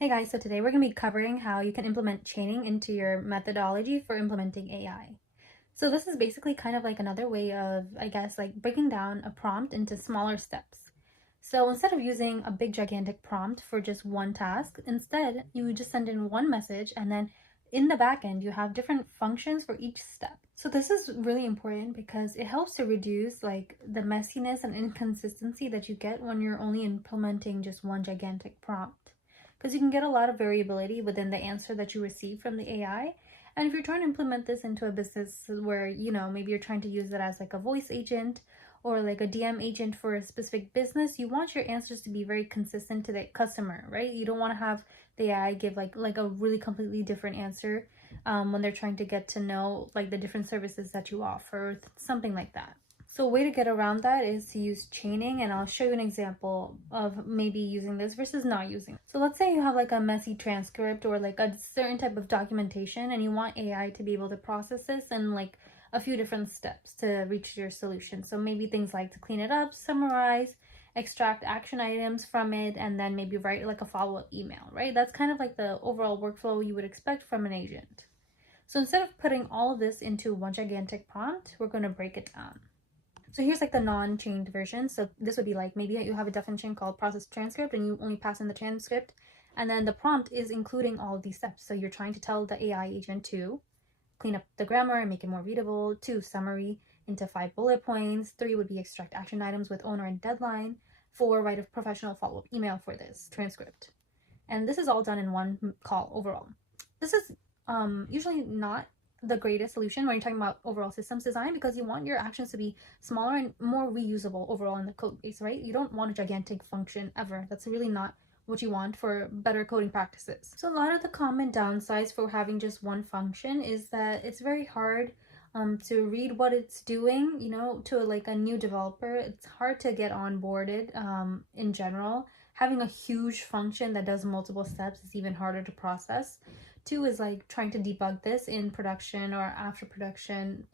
Hey guys, so today we're going to be covering how you can implement chaining into your methodology for implementing AI. So this is basically kind of like another way of, I guess, like breaking down a prompt into smaller steps. So instead of using a big gigantic prompt for just one task, instead you just send in one message and then in the back end you have different functions for each step. So this is really important because it helps to reduce like the messiness and inconsistency that you get when you're only implementing just one gigantic prompt, because you can get a lot of variability within the answer that you receive from the AI. And if you're trying to implement this into a business where, maybe you're trying to use it as like a voice agent or like a DM agent for a specific business, you want your answers to be very consistent to the customer, right? You don't want to have the AI give like a really completely different answer when they're trying to get to know like the different services that you offer, something like that. So a way to get around that is to use chaining, and I'll show you an example of maybe using this versus not using it. So let's say you have like a messy transcript or like a certain type of documentation and you want AI to be able to process this in like a few different steps to reach your solution. So maybe things like to clean it up, summarize, extract action items from it, and then maybe write like a follow-up email, right? That's kind of like the overall workflow you would expect from an agent. So instead of putting all of this into one gigantic prompt, we're going to break it down. So here's like the non-chained version. So this would be like maybe you have a definition called process transcript and you only pass in the transcript. And then the prompt is including all of these steps. So you're trying to tell the AI agent to clean up the grammar and make it more readable. 2, summary into 5 bullet points. 3 would be extract action items with owner and deadline. 4, write a professional follow-up email for this transcript. And this is all done in one call overall. This is usually not the greatest solution when you're talking about overall systems design, because you want your actions to be smaller and more reusable overall in the code base, right? You don't want a gigantic function ever. That's really not what you want for better coding practices. So a lot of the common downsides for having just one function is that it's very hard to read what it's doing, to like a new developer. It's hard to get onboarded in general. Having a huge function that does multiple steps is even harder to process. 2 is like trying to debug this in production or after production.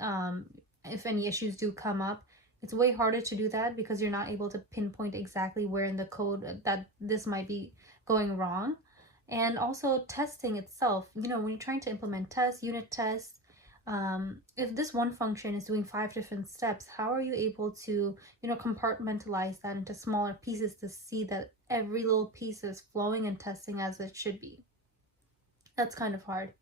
If any issues do come up, it's way harder to do that because you're not able to pinpoint exactly where in the code that this might be going wrong. And also testing itself, when you're trying to implement tests, unit tests, if this one function is doing 5 different steps, how are you able to, compartmentalize that into smaller pieces to see that every little piece is flowing and testing as it should be? That's kind of hard.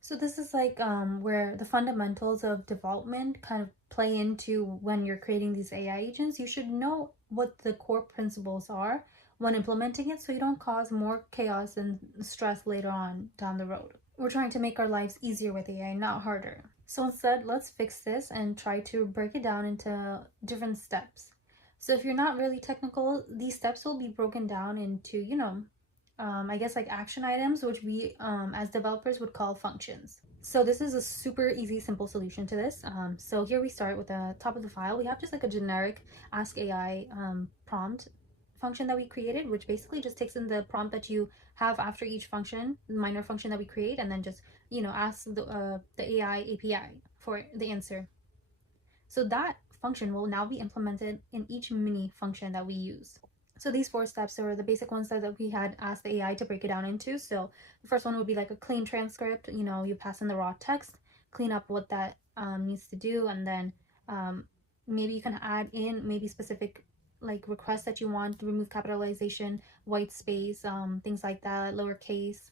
So this is like where the fundamentals of development kind of play into when you're creating these AI agents. You should know what the core principles are when implementing it so you don't cause more chaos and stress later on down the road. We're trying to make our lives easier with AI, not harder. So instead, let's fix this and try to break it down into different steps. So if you're not really technical, these steps will be broken down into, I guess like action items, which we as developers would call functions. So this is a super easy, simple solution to this. So here we start with the top of the file. We have just like a generic Ask AI prompt function that we created, which basically just takes in the prompt that you have after each function, minor function that we create, and then just, ask the AI API for the answer. So that function will now be implemented in each mini function that we use. So these 4 steps are the basic ones that we had asked the AI to break it down into. So the first one would be like a clean transcript. You pass in the raw text, clean up what that needs to do, and then maybe you can add in maybe specific like requests that you want to remove capitalization, white space, things like that, lowercase,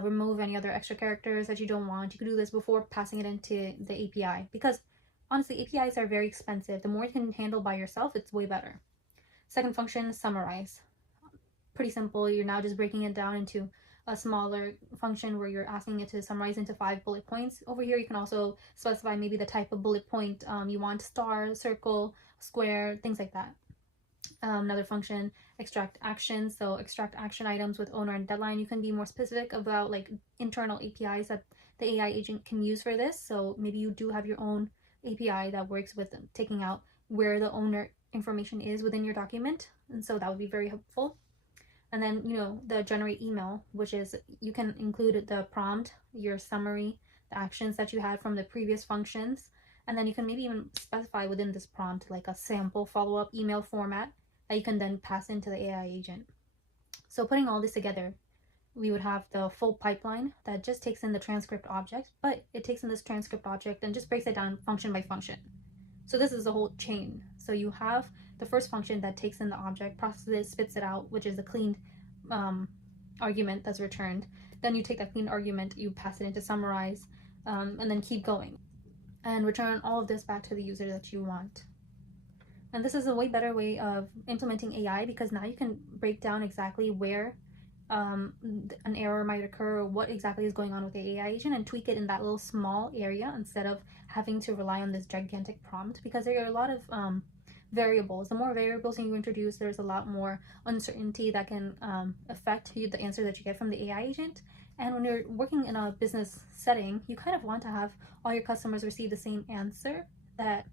remove any other extra characters that you don't want. You could do this before passing it into the API, because honestly, APIs are very expensive. The more you can handle by yourself, it's way better. Second function, summarize. Pretty simple. You're now just breaking it down into a smaller function where you're asking it to summarize into 5 bullet points. Over here, you can also specify maybe the type of bullet point you want: star, circle, square, things like that. Another function, extract actions. So extract action items with owner and deadline. You can be more specific about like internal APIs that the AI agent can use for this. So maybe you do have your own API that works with taking out where the owner information is within your document, and so that would be very helpful. And then the generate email, which is you can include the prompt, your summary, the actions that you had from the previous functions, and then you can maybe even specify within this prompt like a sample follow-up email format that you can then pass into the AI agent. So putting all this together, we would have the full pipeline that just takes in the transcript object, but it takes in this transcript object and just breaks it down function by function. So this is the whole chain. So you have the first function that takes in the object, processes it, spits it out, which is the cleaned argument that's returned. Then you take that cleaned argument, you pass it into summarize, and then keep going and return all of this back to the user that you want. And this is a way better way of implementing AI, because now you can break down exactly where an error might occur, or what exactly is going on with the AI agent, and tweak it in that little small area instead of having to rely on this gigantic prompt, because there are a lot of variables. The more variables you introduce, there's a lot more uncertainty that can affect the answer that you get from the AI agent. And when you're working in a business setting, you kind of want to have all your customers receive the same answer that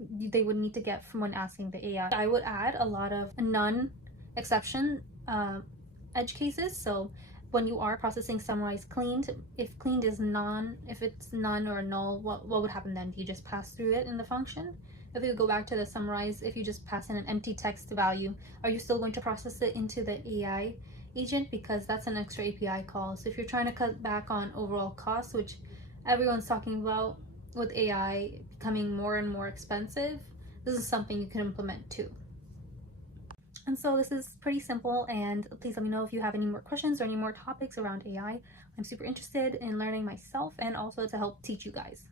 they would need to get from when asking the AI. I would add a lot of none exception edge cases. So when you are processing summarize cleaned, if cleaned is if it's none or null, what would happen then? Do you just pass through it in the function? If you go back to the summarize, if you just pass in an empty text value, are you still going to process it into the AI agent? Because that's an extra API call. So if you're trying to cut back on overall costs, which everyone's talking about with AI becoming more and more expensive, this is something you can implement too. And so this is pretty simple, and please let me know if you have any more questions or any more topics around AI. I'm super interested in learning myself and also to help teach you guys.